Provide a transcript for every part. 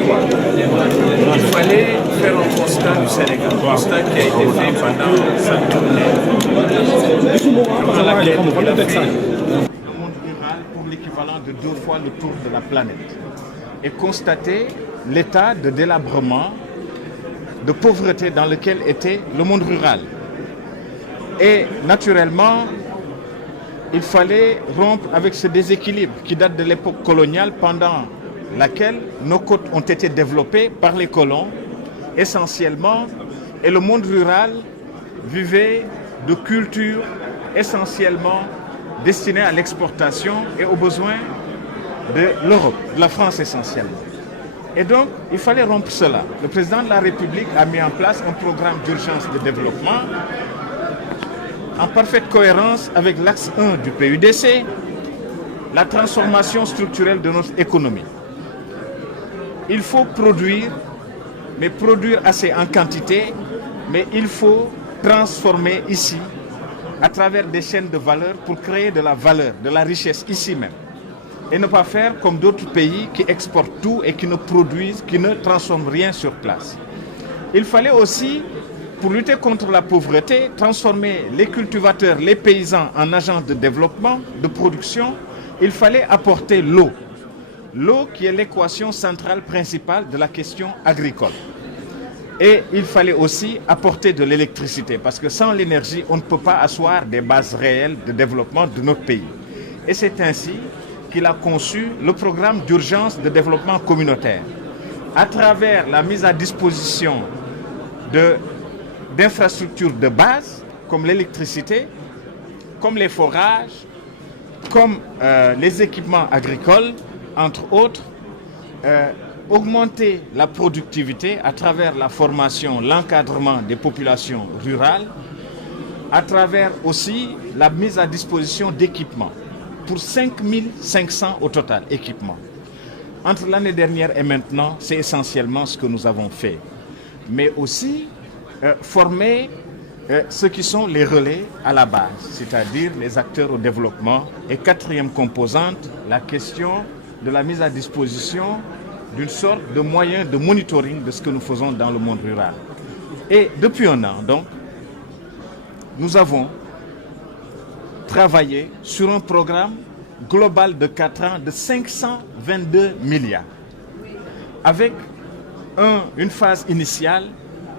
quoi? Il fallait faire un constat du Sénégal, un constat qui a été fait pendant sa tournée, dans laquelle il a fait le monde rural pour l'équivalent de 2 fois le tour de la planète et constater l'état de délabrement, de pauvreté dans lequel était le monde rural. Et naturellement, il fallait rompre avec ce déséquilibre qui date de l'époque coloniale pendant laquelle nos côtes ont été développées par les colons essentiellement et le monde rural vivait de cultures essentiellement destinées à l'exportation et aux besoins de l'Europe, de la France essentiellement. Et donc, il fallait rompre cela. Le président de la République a mis en place un programme d'urgence de développement en parfaite cohérence avec l'axe 1 du PUDC, la transformation structurelle de notre économie. Il faut produire, mais produire assez en quantité, mais il faut transformer ici à travers des chaînes de valeur pour créer de la valeur, de la richesse ici même. Et ne pas faire comme d'autres pays qui exportent tout et qui ne produisent, qui ne transforment rien sur place. Il fallait aussi, pour lutter contre la pauvreté, transformer les cultivateurs, les paysans en agents de développement, de production. Il fallait apporter l'eau. L'eau qui est l'équation centrale principale de la question agricole. Et il fallait aussi apporter de l'électricité, parce que sans l'énergie, on ne peut pas asseoir des bases réelles de développement de notre pays. Et c'est ainsi qu'il a conçu le programme d'urgence de développement communautaire, à travers la mise à disposition d'infrastructures de base, comme l'électricité, comme les forages, comme les équipements agricoles, entre autres, augmenter la productivité à travers la formation, l'encadrement des populations rurales, à travers aussi la mise à disposition d'équipements, pour 5500 au total équipements. Entre l'année dernière et maintenant, c'est essentiellement ce que nous avons fait. Mais aussi former ceux qui sont les relais à la base, c'est-à-dire les acteurs au développement. Et quatrième composante, la question de la mise à disposition d'une sorte de moyen de monitoring de ce que nous faisons dans le monde rural. Et depuis un an, donc, nous avons travaillé sur un programme global de 4 ans de 522 milliards, avec une phase initiale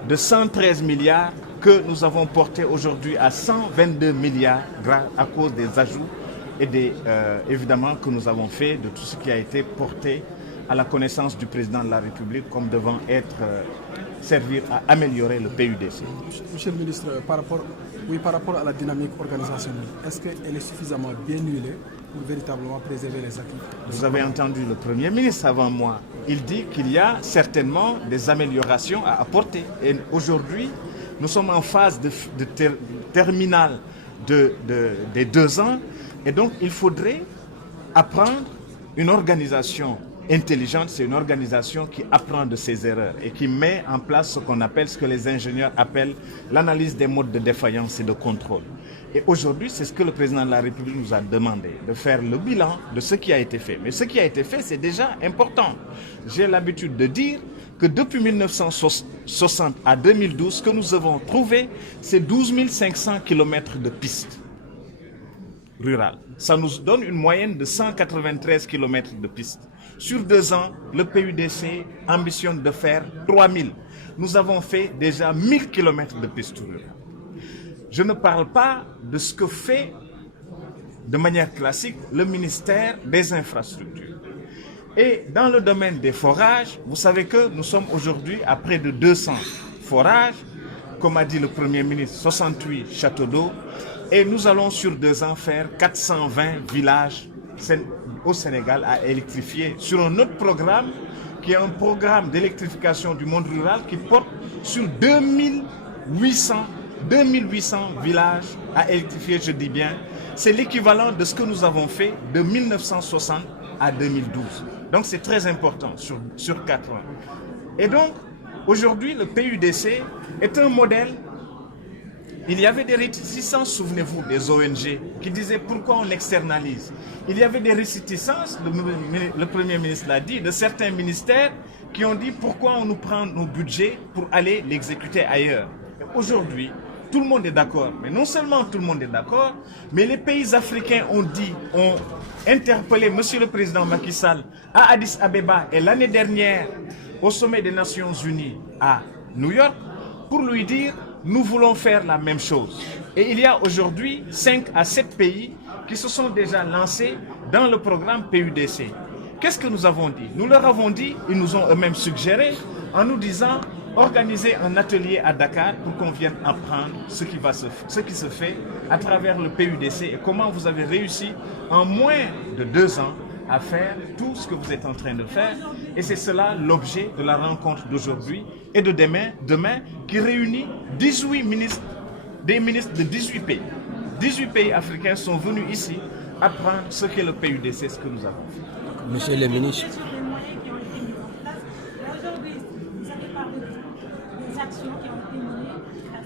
de 113 milliards que nous avons porté aujourd'hui à 122 milliards à cause des ajouts et évidemment que nous avons fait de tout ce qui a été porté à la connaissance du président de la République comme devant servir à améliorer le PUDC. Monsieur le ministre, par rapport à la dynamique organisationnelle, est-ce qu'elle est suffisamment bien huilée pour véritablement préserver les acquis? Vous avez entendu le Premier ministre avant moi. Il dit qu'il y a certainement des améliorations à apporter. Et aujourd'hui, nous sommes en phase de terminale des 2 ans. Et donc, il faudrait apprendre une organisation intelligente. C'est une organisation qui apprend de ses erreurs et qui met en place ce que les ingénieurs appellent l'analyse des modes de défaillance et de contrôle. Et aujourd'hui, c'est ce que le président de la République nous a demandé, de faire le bilan de ce qui a été fait. Mais ce qui a été fait, c'est déjà important. J'ai l'habitude de dire que depuis 1960 à 2012, ce que nous avons trouvé, c'est 12 500 km de pistes rurales. Ça nous donne une moyenne de 193 km de pistes. Sur 2 ans, le PUDC ambitionne de faire 3000. Nous avons fait déjà 1000 km de pistes rurales. Je ne parle pas de ce que fait de manière classique le ministère des Infrastructures. Et dans le domaine des forages, vous savez que nous sommes aujourd'hui à près de 200 forages, comme a dit le Premier ministre, 68 châteaux d'eau, et nous allons sur 2 ans faire 420 villages au Sénégal à électrifier sur un autre programme qui est un programme d'électrification du monde rural qui porte sur 2800 villages à électrifier, je dis bien. C'est l'équivalent de ce que nous avons fait de 1960 à 2012. Donc c'est très important sur 4 ans. Et donc, aujourd'hui, le PUDC est un modèle il y avait des réticences, souvenez-vous, des ONG qui disaient pourquoi on externalise. Il y avait des réticences, le Premier ministre l'a dit, de certains ministères qui ont dit pourquoi on nous prend nos budgets pour aller l'exécuter ailleurs. Aujourd'hui, tout le monde est d'accord, mais non seulement tout le monde est d'accord, mais les pays africains ont interpellé Monsieur le Président Macky Sall à Addis Abeba et l'année dernière au sommet des Nations Unies à New York pour lui dire nous voulons faire la même chose. Et il y a aujourd'hui 5 à 7 pays qui se sont déjà lancés dans le programme PUDC. Qu'est-ce que nous avons dit? Nous leur avons dit, ils nous ont eux-mêmes suggéré, en nous disant organiser un atelier à Dakar pour qu'on vienne apprendre ce qui se fait à travers le PUDC et comment vous avez réussi en moins de 2 ans à faire tout ce que vous êtes en train de faire. Et c'est cela l'objet de la rencontre d'aujourd'hui et de demain qui réunit 18 ministres, des ministres de 18 pays. 18 pays africains sont venus ici apprendre ce qu'est le PUDC, ce que nous avons fait. Monsieur le ministre. Actions qui ont été menées,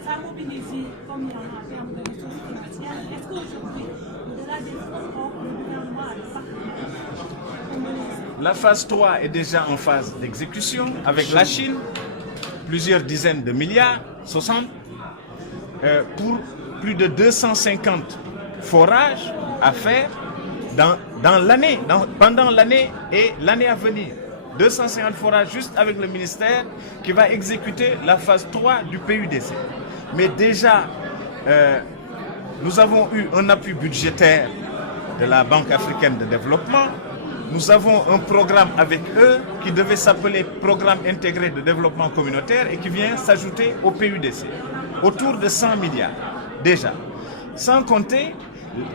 ça a mobilisé combien en termes de ressources financières. Est-ce qu'aujourd'hui, au-delà des fonds, le gouvernement a des partenaires? La phase 3 est déjà en phase d'exécution avec la Chine, plusieurs dizaines de milliards, 60, pour plus de 250 forages à faire pendant l'année et l'année à venir. 250 forages juste avec le ministère qui va exécuter la phase 3 du PUDC. Mais déjà, nous avons eu un appui budgétaire de la Banque africaine de développement. Nous avons un programme avec eux qui devait s'appeler Programme intégré de développement communautaire et qui vient s'ajouter au PUDC. Autour de 100 milliards, déjà. Sans compter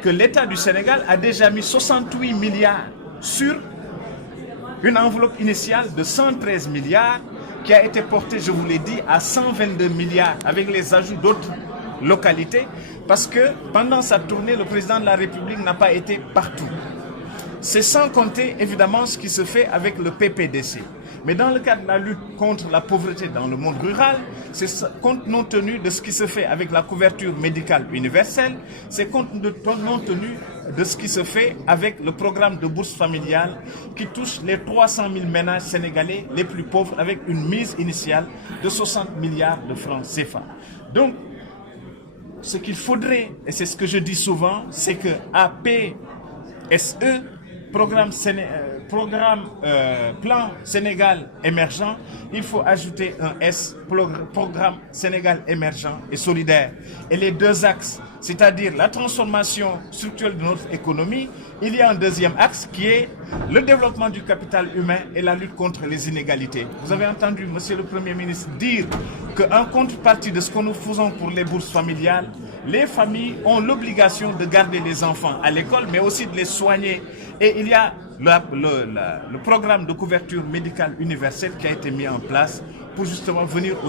que l'État du Sénégal a déjà mis 68 milliards sur une enveloppe initiale de 113 milliards qui a été portée, je vous l'ai dit, à 122 milliards avec les ajouts d'autres localités parce que pendant sa tournée, le président de la République n'a pas été partout. C'est sans compter évidemment ce qui se fait avec le PPDC. Mais dans le cadre de la lutte contre la pauvreté dans le monde rural, c'est compte non tenu de ce qui se fait avec la couverture médicale universelle, c'est compte non tenu de ce qui se fait avec le programme de bourse familiale qui touche les 300 000 ménages sénégalais les plus pauvres avec une mise initiale de 60 milliards de francs CFA. Donc, ce qu'il faudrait, et c'est ce que je dis souvent, c'est que APSE, plan Sénégal émergent, il faut ajouter un S, programme Sénégal émergent et solidaire. Et les deux axes, c'est-à-dire la transformation structurelle de notre économie, il y a un deuxième axe qui est le développement du capital humain et la lutte contre les inégalités. Vous avez entendu Monsieur le Premier ministre dire qu'en contrepartie de ce que nous faisons pour les bourses familiales, les familles ont l'obligation de garder les enfants à l'école, mais aussi de les soigner. Et il y a le programme de couverture médicale universelle qui a été mis en place pour justement venir au